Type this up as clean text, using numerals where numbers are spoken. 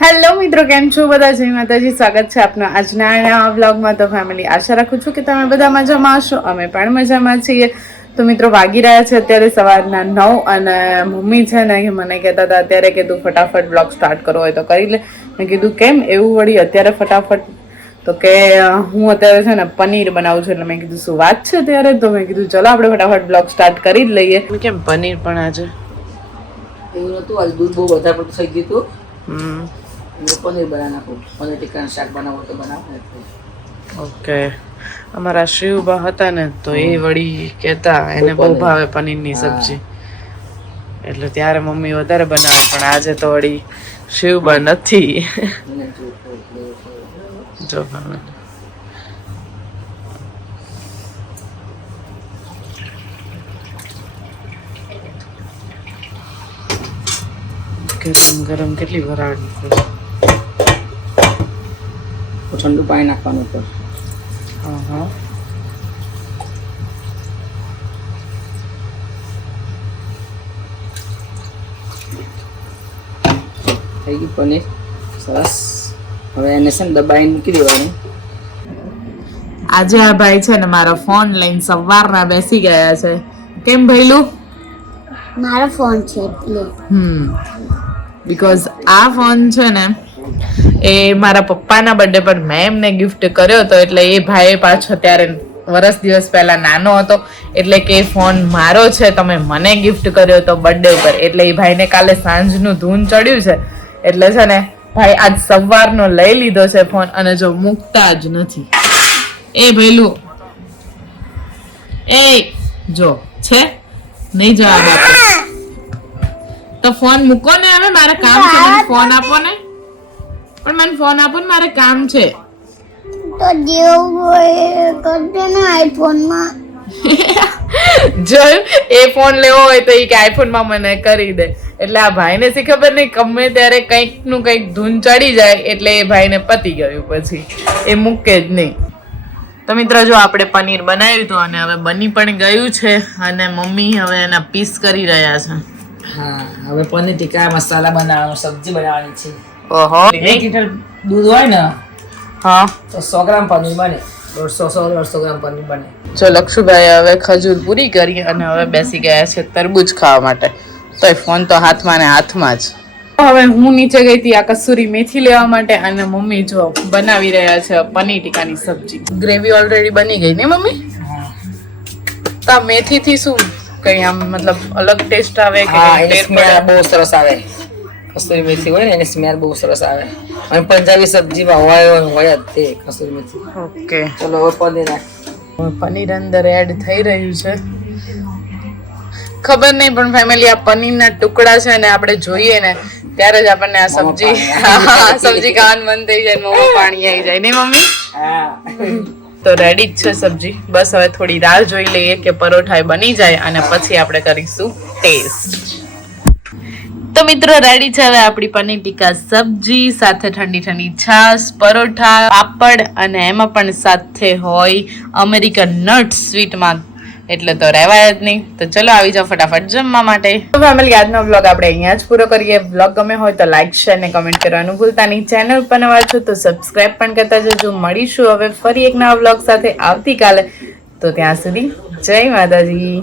Hello મિત્રો, કેમ છો બધા? જય માતાજી, સ્વાગત છે આપનો આજના નવા વ્લોગમાં. તો ફેમિલી, આશા રાખું છું કે તમે બધા મજામાં હશો. અમે પણ મજામાં છીએ. તો મિત્રો, વાગી રહ્યા છે અત્યારે સવારના 9 અને મમ્મી છે ને મને કહેતા હતા અત્યારે કે તું ફટાફટ વ્લોગ સ્ટાર્ટ કરવો હોય તો કરી લે. મેં કીધું કેમ એવું વળી અત્યારે ફટાફટ? તો કે હું અત્યારે છે ને પનીર બનાવું છું. એટલે મેં કીધું શું વાત છે ત્યારે? તો મેં કીધું ચલો આપણે ફટાફટ બ્લોગ સ્ટાર્ટ કરી જ લઈએ. કેમ પનીર પણ આજે એવું નતું, આજ દૂધ બહુ વધારે પડતું થઈ ગયું હતું. પનીર બનાવી નાખું, પનીર ટીકાનું શાક બનાવો તો બનાવો. ઓકે, અમારા શિવબા હતા ને તો એ વળી કહેતા એને બહુ ભાવે પનીરની સબ્જી, એટલે ત્યારે મમ્મી વધારે બનાવે. પણ આજે તો વળી શિવબા નથી. જો ગરમ ગરમ કેટલી વરાળ નીકળે. ઠંડુ પાણી નાખવાનું ઉપર. હા હા, થઈ ગયું પનીર સરસ. હવે એને છે ને દબાઈને મૂકી દેવાનું. આજે આ ભાઈ છે ને મારો ફોન લઈને સવારના બેસી ગયા છે. કેમ ભઈલું? મારો ફોન છે એટલે. બીકોઝ આ ફોન છે ને એ મારા પપ્પાના બર્થડે પર મેં એમને ગિફ્ટ કર્યો હતો. એટલે એ ભાઈ પાછો ત્યારે વર્ષ દિવસ પહેલા નાનો હતો, એટલે કે ફોન મારો છે, તમે મને ગિફ્ટ કર્યો હતો બર્થડે ઉપર. એટલે એ ભાઈને કાલે સાંજનું ધૂન ચડ્યું છે. એટલે છે ને ભાઈ આજ સવારનો લઈ લીધો છે ફોન, અને જો મૂકતા જ નથી. એ ભઈલું, એ જો છે નહીં જવાબ આપે તો ફોન મૂકો ને. હવે મારે કામ છે, મને ફોન આપો ને. પણ મને ફોન આપો ને, મારે કામ છે. તો જેવું હોય કરજે ને આઈફોનમાં. જો એ ફોન લેવો હોય તો એ કે આઈફોનમાં મને કરી દે. એટલે આ ભાઈને શી ખબર નહીં, ગમે ત્યારે કંઈક નું કંઈક ધૂન ચડી જાય એટલે એ ભાઈને પતી ગયું, પછી એ મૂકે જ નહીં. તો મિત્રો, જો આપણે પનીર બનાવ્યું હતું અને હવે બની પણ ગયું છે, અને મમ્મી હવે એના પીસ કરી રહ્યા છે. હા, હવે પનીર ટીકા મસાલા બનાવવાનો, સબ્જી બનાવવાની છે. ઓહો, 1 લીટર દૂધ હોય ને હા તો 100 ગ્રામ પનીર બને. 150 ગ્રામ પનીર બને. જો લક્ષુભાઈ હવે ખજૂર પૂરી કરી અને હવે બેસી ગયા છે તરબૂચ ખાવા માટે. તો ફોન તો હાથમાં ને હાથમાં જ. હવે હું નીચે ગઈ હતી આ કસૂરી મેથી લેવા માટે, અને મમ્મી જો બનાવી રહ્યા છે પનીર ટીકાની સબ્જી. ગ્રેવી ઓલરેડી બની ગઈ ને મમ્મી? તો આ મેથી થી શું કઈ આમ મતલબ અલગ ટેસ્ટ આવે કે એની સ્મેલ બહુ સરસ આવે. કસૂરી મેથી હોય ને એની સ્મેલ બહુ સરસ આવે. અને પંજાબી સબ્જીમાં હોય જ તે કસૂરી મેથી. ઓકે, ચલો હવે પનીર નાખ. પનીર અંદર એડ થઈ રહ્યું છે. ખબર નહીં પણ ફેમિલી, આ પનીરના ટુકડા છે ને આપણે જોઈએ ને ત્યારે જ આપણને આ સબ્જી ખાવાનું મન થઈ જાય, મોંમાં પાણી આવી જાય નહીં મમ્મી? તો રેડી જ છે સબ્જી. બસ હવે થોડી રાહ જોઈ લઈએ કે પરોઠા બની જાય અને પછી આપણે કરીશું ટેસ્ટ. તો મિત્રો, રેડી છે હવે આપણી પનીર ટીકા સબ્જી, સાથે ઠંડી ઠંડી છાશ, પરોઠા, પાપડ, અને એમાં પણ સાથે હોય અમેરિકન નટ સ્વીટમાં. એટલે તો રહેવાય જ નહીં. તો ચલો આવી જાઓ ફટાફટ જમવા માટે. તો ફેમિલી, આજનો વ્લોગ આપણે અહીંયા જ પૂરો કરીએ. વ્લોગ ગમે હોય તો લાઈક, શેર ને કમેન્ટ કરવાનું ભૂલતા નહીં. ચેનલ પર નવા છો તો સબસ્ક્રાઇબ પણ કરતા જજો. મળીશું હવે ફરી એક નવા વ્લોગ સાથે આવતીકાલે. તો ત્યાં સુધી જય માતાજી.